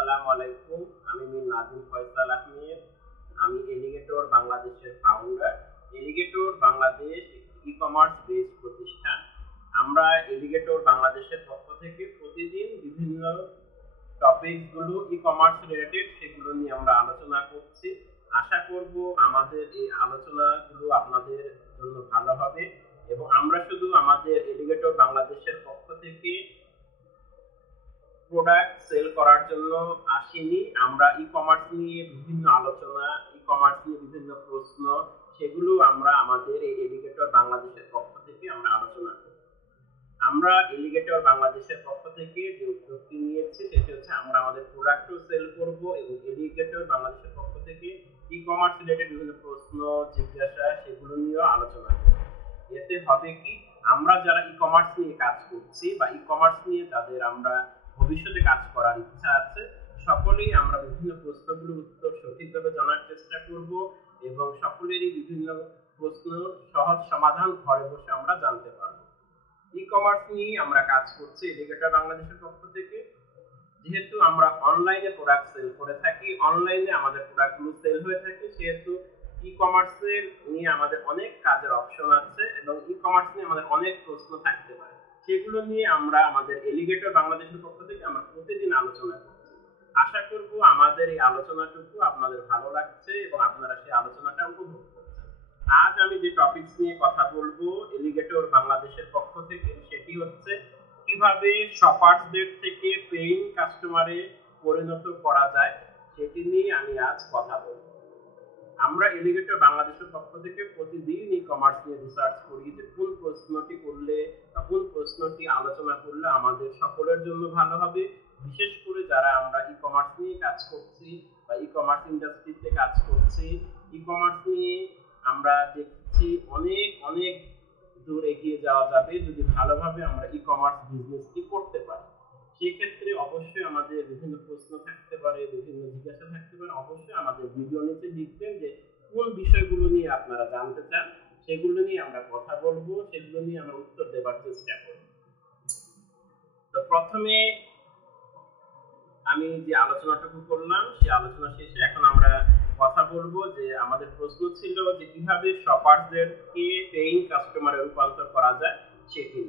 আসসালামু আলাইকুম। আমি মীর নাজিম ফয়সাল আহমেদ। আমি এলিগেটর বাংলাদেশের ফাউন্ডার। এলিগেটর বাংলাদেশ একটি ই-কমার্স বেসড প্রতিষ্ঠান। আমরা এলিগেটর বাংলাদেশের পক্ষ থেকে প্রতিদিন বিভিন্ন টপিকগুলো ই-কমার্স রিলেটেড সেগুলো নিয়ে আমরা আলোচনা করছি। আশা করব আমাদের এই আলোচনাগুলো আপনাদের জন্য ভালো হবে এবং আমরা শুধু আমাদের এলিগেটর বাংলাদেশের পক্ষ থেকে প্রোডাক্ট সেল করার জন্য আসিনি। আমরা ই-কমার্স নিয়ে বিভিন্ন আলোচনা, ই-কমার্স নিয়ে বিভিন্ন প্রশ্ন সেগুলো আমরা আমাদের এই এলিগেটর বাংলাদেশের পক্ষ থেকে আমরা আলোচনা করি। আমরা এলিগেটর বাংলাদেশের পক্ষ থেকে যে উদ্যোগটি নিয়েছি সেটি হচ্ছে আমরা আমাদের প্রোডাক্টও সেল করব এবং এলিগেটর বাংলাদেশের পক্ষ থেকে ই-কমার্স রিলেটেড বিভিন্ন প্রশ্ন, জিজ্ঞাসা সেগুলো নিয়েও আলোচনা করব। এতে হবে কি, আমরা যারা ই-কমার্স নিয়ে কাজ করছি বা ই-কমার্স নিয়ে যাদের আমরা ভবিষ্যতে কাজ করার ইচ্ছা আছে, সকলেই আমরা বিভিন্ন প্রশ্নগুলোর উত্তর সঠিকভাবে জানার চেষ্টা করব এবং সকলেরই বিভিন্ন প্রশ্ন সহজ সমাধান ঘরে বসে আমরা জানতে পারব। ই-কমার্স নিয়ে আমরা কাজ করছি এলিগেটর বাংলাদেশের পক্ষ থেকে। যেহেতু আমরা অনলাইনে প্রোডাক্ট সেল করে থাকি, অনলাইনে আমাদের প্রোডাক্টগুলো সেল হয়ে থাকে, সেহেতু ই-কমার্সের নিয়ে আমাদের অনেক কাজের অপশন আছে এবং ই-কমার্স নিয়ে আমাদের অনেক প্রশ্ন থাকতে পারে। সেগুলো নিয়ে আমরা আমাদের এলিগেটর বাংলাদেশের পক্ষ থেকে আমরা প্রতিদিন আলোচনা করছি। আশা করব আমাদের এই আলোচনাটুকু আপনাদের ভালো লাগছে এবং আপনারা সেই আলোচনাটা উপভোগ করছেন। আজ আমি যে টপিকস নিয়ে কথা বলবো এলিগেটর বাংলাদেশের পক্ষ থেকে, সেটি হচ্ছে কিভাবে শপার্সদের থেকে পেইং কাস্টমারে পরিণত করা যায়, সেটি নিয়ে আমি আজ কথা বলবো। আমরা এলিগেটর বাংলাদেশের পক্ষ থেকে প্রতিদিন ই-কমার্স নিয়ে রিসার্চ করি যে কোন প্রশ্নটি করলে বা কোন প্রশ্নটি আলোচনা করলে আমাদের সকলের জন্য ভালো হবে। বিশেষ করে যারা আমরা ই-কমার্স নিয়ে কাজ করছি বা ই-কমার্স ইন্ডাস্ট্রিতে কাজ করছি, ই-কমার্স নিয়ে আমরা দেখছি অনেক অনেক দূর এগিয়ে যাওয়া যাবে যদি ভালোভাবে আমরা ই-কমার্স বিজনেসটি করতে পারি। সেক্ষেত্রে অবশ্যই আমাদের বিভিন্ন প্রশ্ন থাকতে পারে, বিভিন্ন জিজ্ঞাসা থাকতে পারে। অবশ্যই আমাদের ভিডিও নিচে লিখবেন যে কোন বিষয়গুলো নিয়ে আপনারা জানতে চান, সেগুলো নিয়ে আমরা কথা বলবো, সেগুলো নিয়ে আমরা উত্তর দেবার চেষ্টা করব। তো প্রথমে আমি যে আলোচনাটুকু করলাম সেই আলোচনা শেষে এখন আমরা কথা বলবো যে আমাদের প্রশ্ন ছিল যে কিভাবে শপারদেরকে পেইং কাস্টমারে রূপান্তর করা যায় সেটি।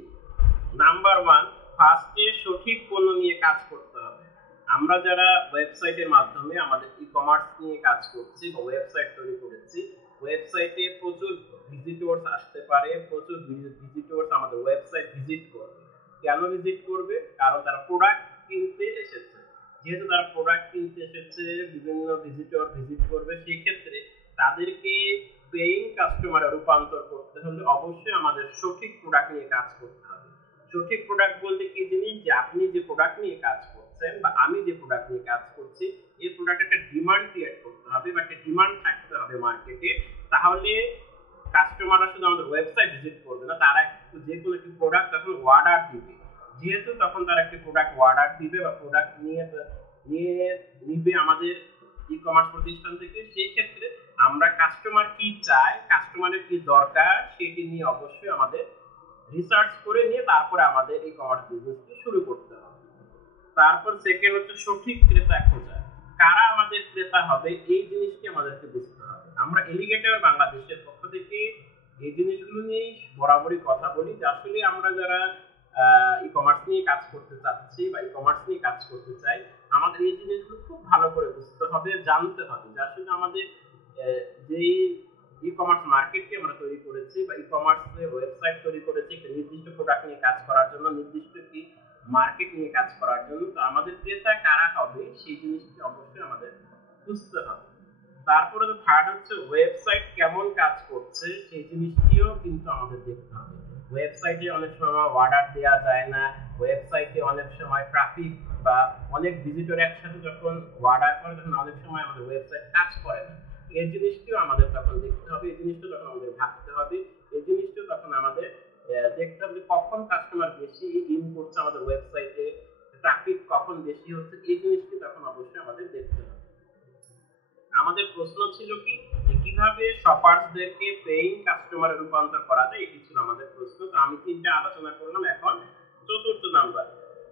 নাম্বার 1, ফার্স্টে সঠিক পণ্য নিয়ে কাজ করতে হবে। আমরা যারা ওয়েবসাইটের মাধ্যমে আমাদের ই-কমার্স নিয়ে কাজ করছি বা ওয়েবসাইট তৈরি করেছি, ওয়েবসাইটে প্রচুর ভিজিটর্স আসতে পারে, প্রচুর ভিজিটর্স আমাদের ওয়েবসাইট ভিজিট করবে। কেন ভিজিট করবে? কারণ তারা প্রোডাক্ট কিনতে এসেছে। যেহেতু তারা প্রোডাক্ট কিনতে এসেছে, বিভিন্ন ভিজিটর ভিজিট করবে, সেক্ষেত্রে তাদেরকে পেইং কাস্টমারে রূপান্তর করতে হলে অবশ্যই আমাদের সঠিক প্রোডাক্ট নিয়ে কাজ করতে হবে। সঠিক প্রোডাক্ট বলতে কি জিনিস? যে আপনি যে প্রোডাক্ট নিয়ে কাজ করছেন বা আমি যে প্রোডাক্ট নিয়ে কাজ করছি, এই প্রোডাক্টের একটা ডিমান্ড ক্রিয়েট করতে হবে বা একটা ডিমান্ড থাকতে হবে মার্কেটে। তাহলে কাস্টমাররা শুধু আমাদের ওয়েবসাইট ভিজিট করবে না, তারা যে কোনো একটি প্রোডাক্ট তখন অর্ডার দিবে। যেহেতু তখন তারা একটি প্রোডাক্ট অর্ডার দিবে বা প্রোডাক্ট নিবে আমাদের ই-কমার্স প্রতিষ্ঠান থেকে, সেই ক্ষেত্রে আমরা কাস্টমার কি চায়, কাস্টমারের কি দরকার, সেটি নিয়ে অবশ্যই আমাদের রিসার্চ করে নিয়ে তারপরে আমাদের এই কমার্স বিজনেসটি শুরু করতে হবে। তারপর সেকেন্ড হচ্ছে সঠিক ক্রেতা খোঁজা। কারা আমাদের ক্রেতা হবে এই জিনিসটি আমাদেরকে বুঝতে হবে। আমরা এলিগেটর বাংলাদেশের পক্ষ থেকে এই জিনিসগুলো নিয়েই বরাবরই কথা বলি যে আসলে আমরা যারা ই-কমার্স নিয়ে কাজ করতে চাচ্ছি বা ই-কমার্স নিয়ে কাজ করতে চাই, আমাদের এই জিনিসগুলো খুব ভালো করে বুঝতে হবে, জানতে হবে যে আসলে আমাদের যেই ই-কমার্স মার্কেটকে আমরা তৈরি করেছি বা ই-কমার্সের ওয়েবসাইট তৈরি করেছি একটা নির্দিষ্ট প্রোডাক্ট নিয়ে কাজ করার জন্য, নির্দিষ্ট একটি মার্কেট নিয়ে কাজ করার জন্য, তো আমাদের ক্রেতা কারা হবে সেই জিনিসটি অবশ্যই আমাদের বুঝতে হবে। তারপরে তো থার্ড হচ্ছে ওয়েবসাইট কেমন কাজ করছে সেই জিনিসটিও কিন্তু আমাদের দেখতে হবে। ওয়েবসাইটে অনেক সময় অর্ডার দেওয়া যায় না, ওয়েবসাইটে অনেক সময় ট্রাফিক বা অনেক ভিজিটর একসাথে যখন অর্ডার করে তখন অনেক সময় আমাদের ওয়েবসাইট কাজ করে না। এই জিনিসটিও আমাদের তখন দেখতে হবে, এই জিনিসটা তখন আমাদের ভাবতে হবে, এই জিনিসটা তখন আমাদের দেখতে হবে যে কখন কাস্টমার বেশি ইন করছে আমাদের ওয়েবসাইটে, ট্রাফিক কখন বেশি হচ্ছে, এই জিনিসটি তখন অবশ্যই আমাদের দেখতে হবে। আমাদের প্রশ্ন ছিল কি যে কিভাবে শপার্সদেরকে পেইং কাস্টমারে রূপান্তর করা যায়, এটি ছিল আমাদের প্রশ্ন। তো আমি তিনটা আলোচনা করলাম। এখন চতুর্থ নাম্বার,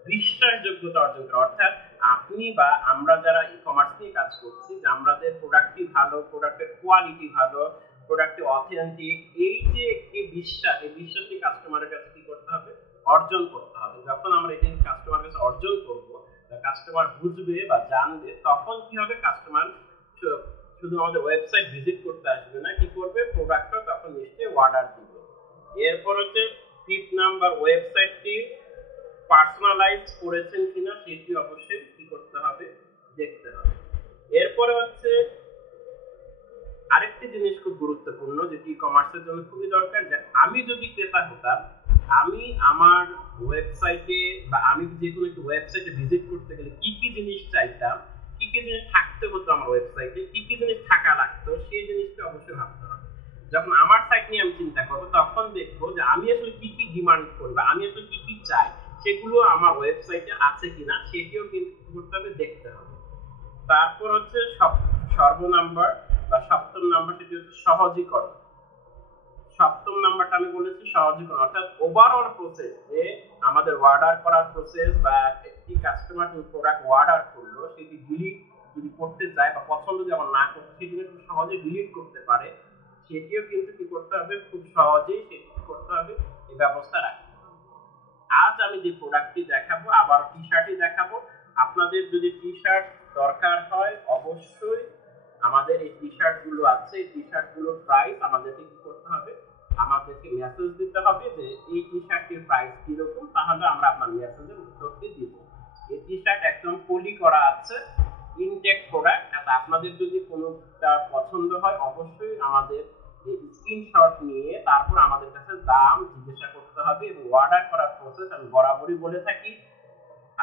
বিশ্বাসযোগ্যতা অর্জন করা। অর্থাৎ আপনি আপনি বা আমরা যারা ই কমার্স নিয়ে কাজ করছি, যে আমাদের প্রোডাক্টটি ভালো, প্রোডাক্টের কোয়ালিটি ভালো, প্রোডাক্টটি অথেন্টিক, এই যে একটি বিশ্বাস, এই বিশ্বাসটি কাস্টমারের কাছে কি করতে হবে, অর্জন করতে হবে। যখন আমরা এটি কাস্টমারের কাছে অর্জন করব, কাস্টমার বুঝবে বা জানবে, তখন কি হবে, কাস্টমার শুধু আমাদের ওয়েবসাইট ভিজিট করতে আসবে না, কি করবে, প্রোডাক্টটা তখন নিশ্চয়ই অর্ডার দিবে। এরপর হচ্ছে 5 নাম্বার, ওয়েবসাইটটি পার্সোনালাইজ করেছেন কিনা সেটি অবশ্যই কি করতে হবে, দেখতে হবে। এরপরে হচ্ছে আরেকটি জিনিস খুব গুরুত্বপূর্ণ, যেটি ই কমার্সের জন্য খুবই দরকার, যে আমি যদি ক্রেতা হতাম, আমি আমার ওয়েবসাইটে বা আমি যে কোনো একটি ওয়েবসাইটে ভিজিট করতে গেলে কি কি জিনিস চাইতাম, কি কি জিনিস থাকতে হতো আমার ওয়েবসাইটে, কি কি জিনিস থাকা লাগতো, সেই জিনিসটা অবশ্যই ভাবতে হবে। যখন আমার সাইট নিয়ে আমি চিন্তা করবো, তখন দেখবো যে আমি আসলে কি কি ডিমান্ড করি বা আমি আসলে কি কি চাই, সেগুলো আমার ওয়েবসাইটে আছে কিনা সেটিও কিন্তু করতে হবে, দেখতে হবে। তারপর হচ্ছে সর্বনাম্বার বা সপ্তম নাম্বার, সেটি হচ্ছে সহজীকরণ। সপ্তম নাম্বারটা আমি বলেছি সহজীকরণ, অর্থাৎ ওভারঅল প্রসেস, যে আমাদের অর্ডার করার প্রসেস বা একটি কাস্টমার প্রোডাক্ট অর্ডার করলো, সেটি ডিলিট যদি করতে চায় বা পছন্দ যদি আমার না করতে, সেটি খুব সহজে ডিলিট করতে পারে, সেটিও কিন্তু কি করতে হবে, খুব সহজেই সেটি কি করতে হবে, এই ব্যবস্থা রাখতে হবে। আজ আমি যে প্রোডাক্টটি দেখাবো, আবার টি শার্টই দেখাবো। আপনাদের যদি টি শার্ট দরকার হয়, অবশ্যই আমাদের এই টি শার্ট গুলো আছে, এই টি শার্ট গুলোর প্রাইস আমাদেরকে কি করতে হবে, আমাদেরকে মেসেজ দিতে হবে যে এই টি শার্টের প্রাইস কিরকম, তাহলে আমরা আপনার মেসেজের উত্তরটি দিব। এই টি শার্ট একদম পলি করা আছে, ইনটেক প্রোডাক্ট। আপনাদের যদি কোনোটা পছন্দ হয়, অবশ্যই আমাদের স্ক্রিনশট নিয়ে তারপর আমাদের কাছে দাম জিজ্ঞাসা করতে হবে, এবং অর্ডার করার প্রসেস আমি বরাবরই বলে থাকি,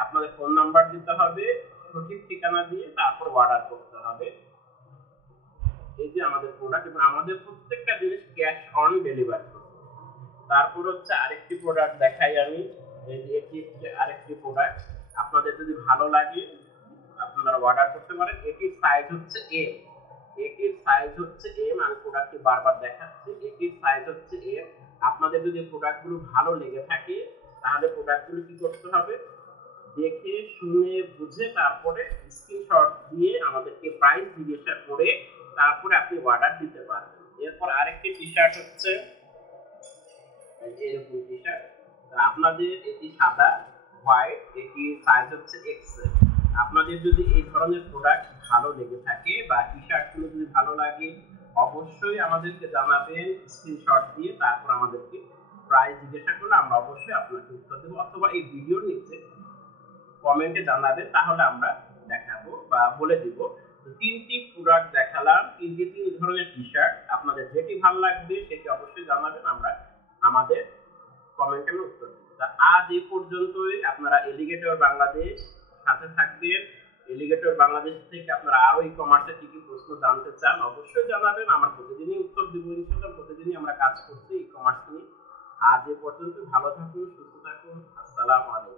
আপনাদের ফোন নাম্বার দিতে হবে, সঠিক ঠিকানা দিয়ে তারপর অর্ডার করতে হবে। এই যে আমাদের প্রোডাক্ট, এবং আমাদের প্রত্যেকটা জিনিস ক্যাশ অন ডেলিভারি। তারপর হচ্ছে আরেকটি প্রোডাক্ট দেখাই আমি, এই যে এটি আরেকটি প্রোডাক্ট, আপনাদের যদি ভালো লাগে আপনারা অর্ডার করতে পারেন। এটির সাইজ হচ্ছে এম, এটির সাইজ হচ্ছে এম, আমি প্রোডাক্টটি বারবার দেখাচ্ছি, এটির সাইজ হচ্ছে এম। আপনাদের যদি প্রোডাক্টগুলো ভালো লেগে থাকে, তাহলে প্রোডাক্টগুলো কি করতে হবে, দেখে শুনে বুঝে তারপরে স্ক্রিনশট দিয়ে আমাদেরকে প্রাইস জিজ্ঞাসা করে তারপরে আপনি অর্ডার দিতে পারবেন। এরপর আরেকটি টি শার্ট হচ্ছে এরকম টি শার্ট, আপনাদের এটি সাদা হোয়াইট, এটি সাইজ হচ্ছে এক্সেল। আপনাদের যদি এই ধরনের প্রোডাক্ট ভালো লেগে থাকে বা টি শার্টগুলো যদি ভালো লাগে, অবশ্যই আমাদেরকে জানাবেন স্ক্রিনশট দিয়ে, তারপর আমাদেরকে প্রাইস জিজ্ঞাসা করলে আমরা অবশ্যই আপনাকে উত্তর দেবো, অথবা এই ভিডিওর নিচে কমেন্টে জানাবেন, তাহলে আমরা দেখাবো বা বলে দিব। তো তিনটি প্রোডাক্ট দেখালাম, তিন ধরনের টি শার্ট, আপনাদের যেটি ভালো লাগবে সেটি অবশ্যই জানাবেন, আমরা আমাদের কমেন্টে আমরা উত্তর দেব। তা আজ এই পর্যন্তই। আপনারা এলিগেটর বাংলাদেশ সাথে থাকবেন। এলিগেটর বাংলাদেশ থেকে আপনারা আরো ই কমার্সের কি কি প্রশ্ন জানতে চান, অবশ্যই জানাবেন, আমরা প্রতিদিনই উত্তর দিব ইনশাআল্লাহ। প্রতিদিনই আমরা কাজ করছি ই কমার্স নিয়ে। আজ এই পর্যন্ত, ভালো থাকুন, সুস্থ থাকুন, আসসালামু আলাইকুম।